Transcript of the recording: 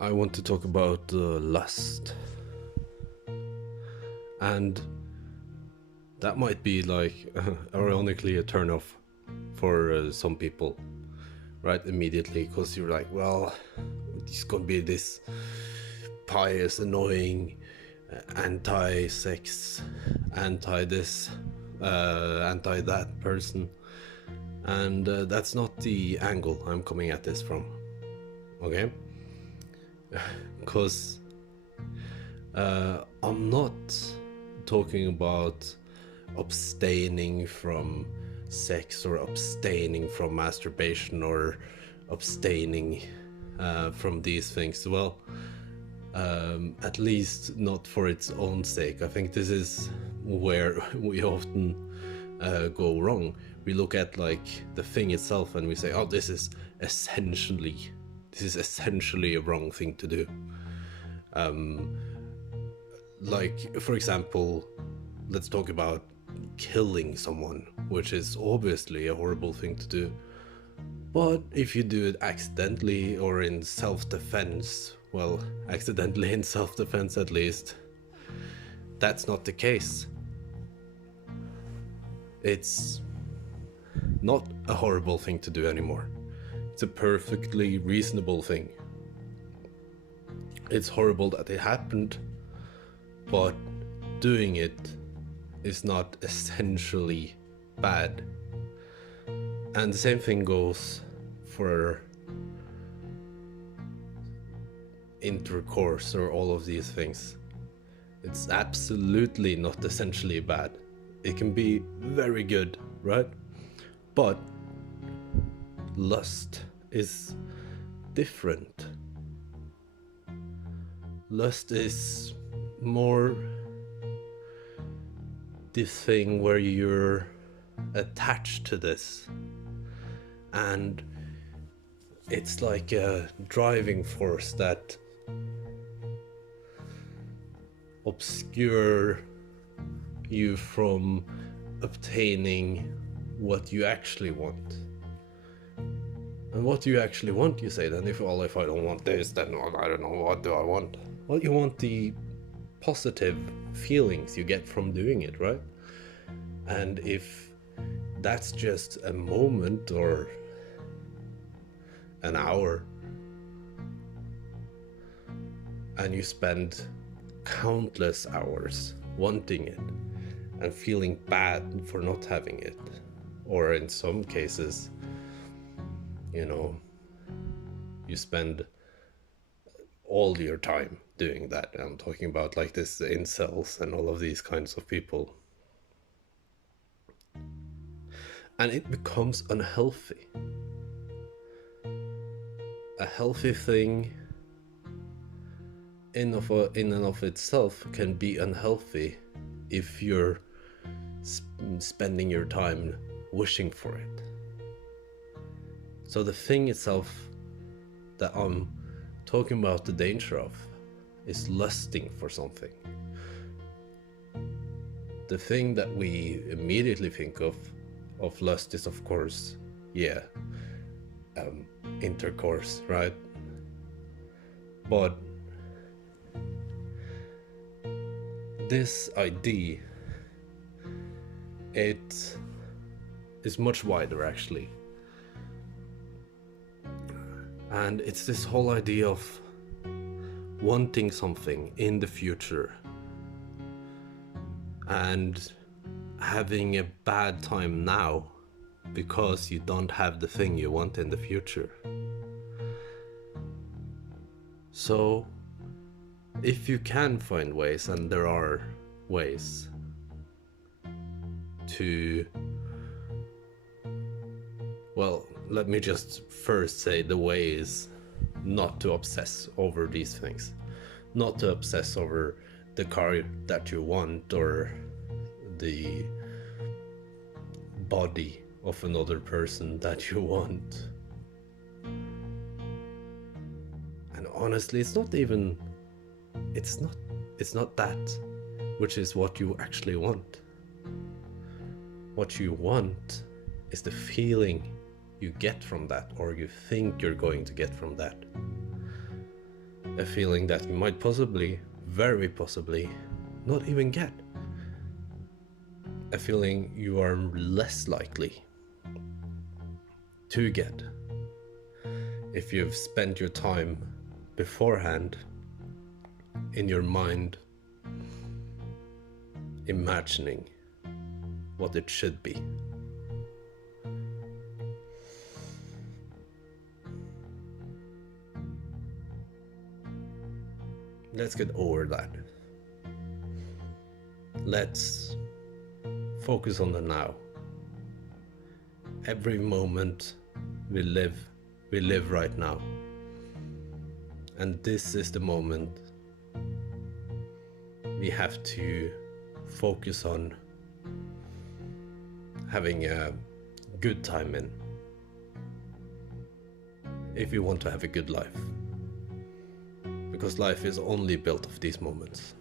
I want to talk about lust. And that might be like, ironically, a turn off for some people, right? Immediately, because you're like, well, it's gonna be this pious, annoying, anti sex, anti this, anti that person. And that's not the angle I'm coming at this from, okay? Because I'm not talking about abstaining from sex or abstaining from masturbation or abstaining from these things. Well, at least not for its own sake. I think this is where we often go wrong. We look at like the thing itself and we say, oh, this is essentially a wrong thing to do. Like, for example, let's talk about killing someone, which is obviously a horrible thing to do. But if you do it accidentally or in self-defense, well, accidentally in self-defense at least, that's not the case. It's not a horrible thing to do anymore. It's a perfectly reasonable thing. It's horrible that it happened, but doing it is not essentially bad. And the same thing goes for intercourse or all of these things. It's absolutely not essentially bad. It can be very good, right? But lust is different. Lust is more this thing where you're attached to this, and it's like a driving force that obscure you from obtaining what you actually want. And what do you actually want, you say then? If I don't want this, then I don't know, what do I want? Well, you want the positive feelings you get from doing it, right? And if that's just a moment or an hour, and you spend countless hours wanting it and feeling bad for not having it, or in some cases, you spend all your time doing that. I'm talking about like this incels and all of these kinds of people. And it becomes unhealthy. A healthy thing in and of itself can be unhealthy if you're spending your time wishing for it. So the thing itself that I'm talking about the danger of is lusting for something. The thing that we immediately think of lust is, of course, intercourse, right? But this idea, it is much wider actually. And it's this whole idea of wanting something in the future and having a bad time now because you don't have the thing you want in the future. So if you can find ways, and there are ways to, well, let me just first say the way is not to obsess over these things, not to obsess over the car that you want or the body of another person that you want. And honestly, it's not that which is what you actually want. What you want is the feeling you get from that, or you think you're going to get from that. A feeling that you might possibly, very possibly, not even get. A feeling you are less likely to get if you've spent your time beforehand in your mind imagining what it should be. Let's get over that. Let's focus on the now. Every moment we live right now. And this is the moment we have to focus on having a good time in, if you want to have a good life. Because life is only built of these moments.